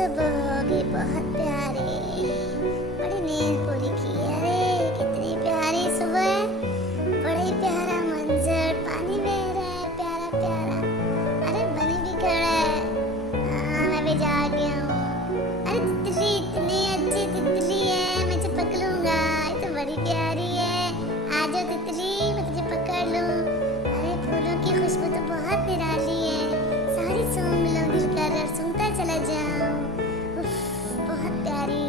सुबह होगी बहुत प्यारी, बड़ी नींद पूरी की। अरे कितनी प्यारी सुबह है, बड़ा ही प्यारा मंजर, पानी बह रहा है प्यारा प्यारा। अरे बनी भी खड़ा है। हाँ मैं भी जाग गया हूँ। अरे तितली इतनी अच्छी तितली है, मैं तुझे पकड़ लूंगा, ये तो बड़ी प्यारी है। आ जाओ तितली, मैं तुझे पकड़ लूँ। अरे फूलों की खुशबू तो बहुत निराली है, सारी सूंघ लो, दिल कर रहा सूंघता चला जाऊं। उफ, बहुत प्यारी।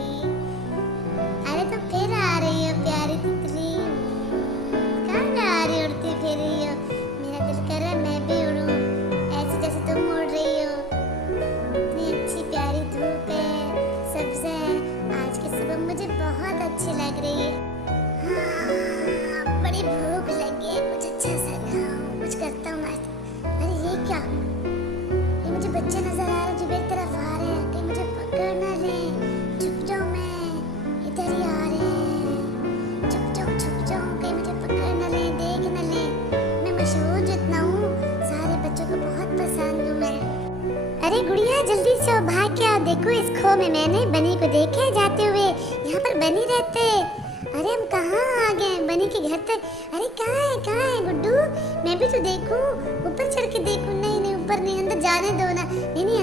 अरे तो फिर आ रही हो प्यारी तितली, कहाँ जा रही हो, उड़ती फिर रही हो। मेरा दिल कर रहा मैं भी उड़ूं ऐसे जैसे तुम उड़ रही हो। इतनी अच्छी प्यारी धूप है, सब्ज है, आज की सुबह मुझे बहुत अच्छी लग रही है। हाँ, बड़ी भूख लगी है, कुछ अच्छा सा खाऊं, कुछ करता हूँ नाश्ता। अरे ये क्या, ये मुझे बच्चे नजर आ रहे जो मेरी तरफ आ रहे हैं, कहीं मुझे पकड़ ना ले। छुप जाऊं मैं, इधर ही आ रहे हैं। छुप जाऊं, कहीं मुझे पकड़ ना ले, देख ना ले। मैं मशहूर जितना हूँ, सारे बच्चों को बहुत पसंद हूँ मैं। अरे गुड़िया जल्दी से आओ, भाग के आओ, देखो इस खो में मैंने बनी को देखा है जाते हुए। यहाँ पर बनी रहते। अरे हम कहाँ आ गए, बनी के घर तक। अरे कहाँ है गुड्डू, मैं भी तो देखूं, ऊपर चढ़ के देखूं। नहीं ऊपर नहीं, अंदर जाने दो ना। नहीं